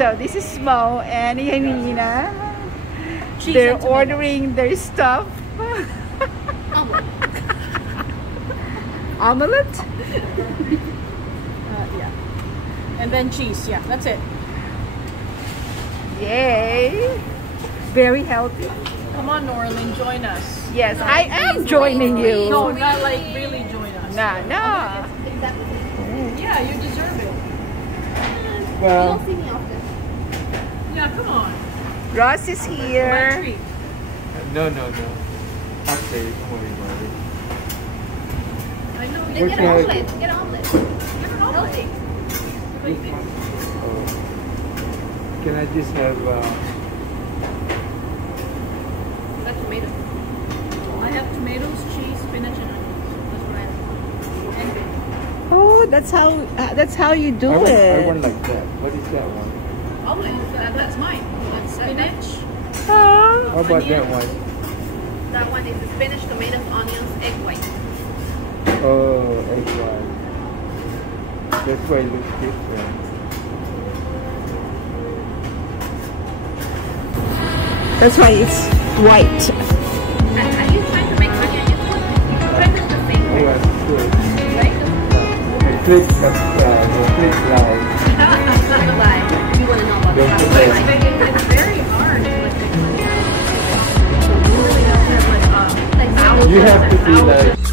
So this is Mo and Yanina. Cheese They're and tomato. ordering their stuff. Omelette? Yeah. And then cheese. Yeah, that's it. Yay! Very healthy. Come on, Norlin, join us. Yes, I am joining you. No, not like really join us. Nah, nah. Yeah, you deserve it. Well, You don't see me often. Yeah, come on. Ross is My here. treat. no. Okay, don't worry about it. I know. Then You get Okay. an omelet. Get an omelet. Get an omelet. Healthy. Oh. Can I just have That's tomato. I have tomatoes, cheese, spinach, and onions. That's what I have. And bacon. Oh, that's how you do I want it. like that. What is that one? Omelet. That's mine. That's spinach. Oh, How about that one? That one is spinach, tomatoes, onions, egg white. Oh, egg white. That's why it looks different. that's why it's white. Are you trying to make onion? You try this the same way, Oh, that's good. right? The click live. Like, you want to know about Don't that. put that. It's very hard. You really have to have like You have to be like